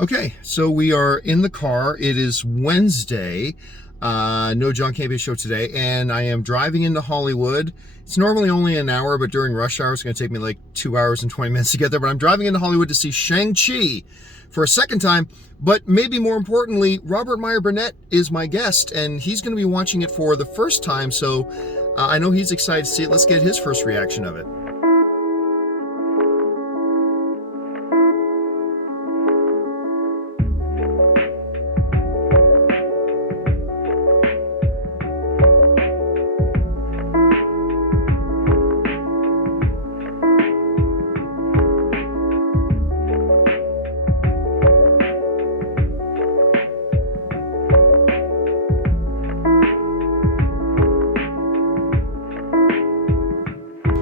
Okay, so we are in the car. It is Wednesday. No John Campea Show today, and I am driving into Hollywood. It's normally only an hour, but during rush hour, it's going to take me like 2 hours and 20 minutes to get there. But I'm driving into Hollywood to see Shang-Chi for a second time. But maybe more importantly, Robert Meyer Burnett is my guest, and he's going to be watching it for the first time. So I know he's excited to see it. Let's get his first reaction of it.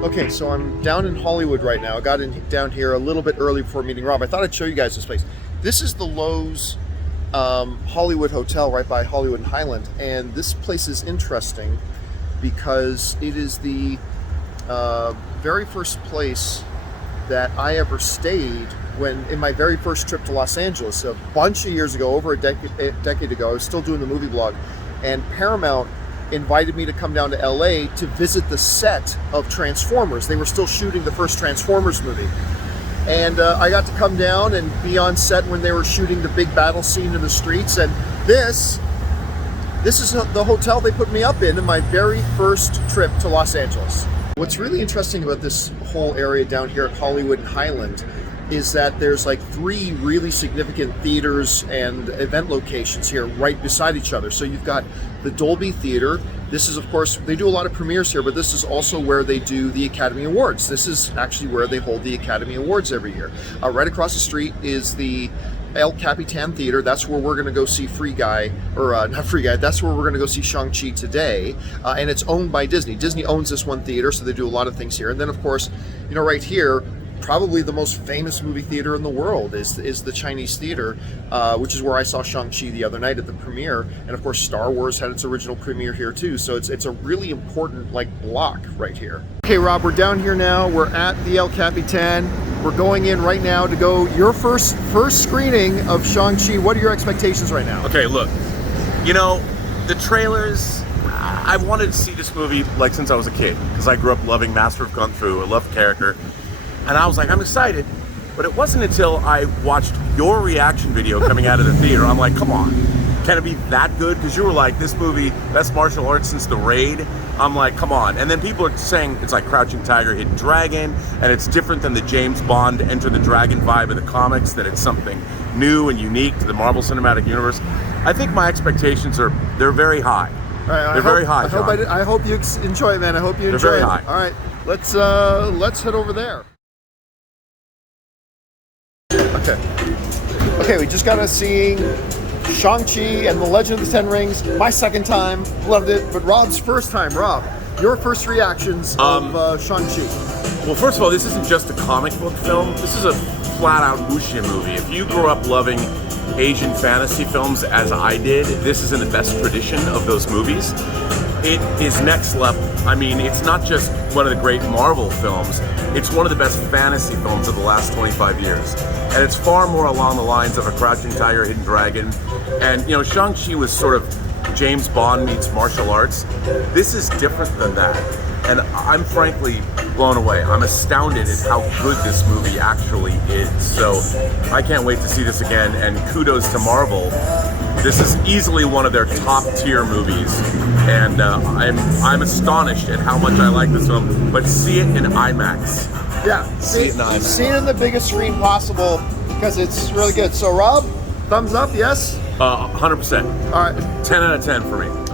Okay, so I'm down in Hollywood right now. I got down here a little bit early before meeting Rob. I thought I'd show you guys this place. This is the Lowe's Hollywood Hotel right by Hollywood and Highland. And this place is interesting because it is the very first place that I ever stayed in my very first trip to Los Angeles. A bunch of years ago, over a decade ago, I was still doing the movie blog. And Paramount invited me to come down to LA to visit the set of Transformers. They were still shooting the first Transformers movie. And I got to come down and be on set when they were shooting the big battle scene in the streets. And this is the hotel they put me up in my very first trip to Los Angeles. What's really interesting about this whole area down here at Hollywood and Highland is that there's like 3 really significant theaters and event locations here right beside each other. So you've got the Dolby Theater. This is, of course, they do a lot of premieres here, but this is also where they do the Academy Awards. This is actually where they hold the Academy Awards every year. Right across the street is the Capitan Theater. That's where we're gonna go see that's where we're gonna go see Shang-Chi today. And it's owned by Disney. Disney owns this one theater, so they do a lot of things here. And then, of course, right here, probably the most famous movie theater in the world is the Chinese Theater, which is where I saw Shang-Chi the other night at the premiere. And of course, Star Wars had its original premiere here too. So it's a really important block right here. Okay, Rob, we're down here now. We're at the El Capitan. We're going in right now to go your first screening of Shang-Chi. What are your expectations right now? Okay, look, the trailers, I wanted to see this movie since I was a kid, because I grew up loving Master of Kung Fu. I love the character. And I was like, I'm excited. But it wasn't until I watched your reaction video coming out of the theater, I'm like, come on, can it be that good? Because you were like, this movie, best martial arts since The Raid. I'm like, come on. And then people are saying it's like Crouching Tiger, Hidden Dragon, and it's different than the James Bond Enter the Dragon vibe of the comics, that it's something new and unique to the Marvel Cinematic Universe. I think my expectations they're very high. All right, they're very high, I hope you enjoy it, man. I hope you enjoy it. They're very high. All right, let's head over there. Okay, we just got us seeing Shang-Chi and the Legend of the Ten Rings. My second time, loved it, but Rob's first time. Rob, your first reactions of Shang-Chi. Well, first of all, this isn't just a comic book film. This is a flat-out wuxia movie. If you grew up loving Asian fantasy films as I did, this is in the best tradition of those movies. It is next level. I mean, it's not just one of the great Marvel films, it's one of the best fantasy films of the last 25 years. And it's far more along the lines of a Crouching Tiger, Hidden Dragon. And, Shang-Chi was sort of James Bond meets martial arts. This is different than that. And I'm frankly blown away. I'm astounded at how good this movie actually is. So I can't wait to see this again, and kudos to Marvel. This is easily one of their top tier movies, and I'm astonished at how much I like this film. But see it in IMAX. Yeah, see it in the biggest screen possible, because it's really good. So Rob, thumbs up, yes? 100%. All right. 10 out of 10 for me.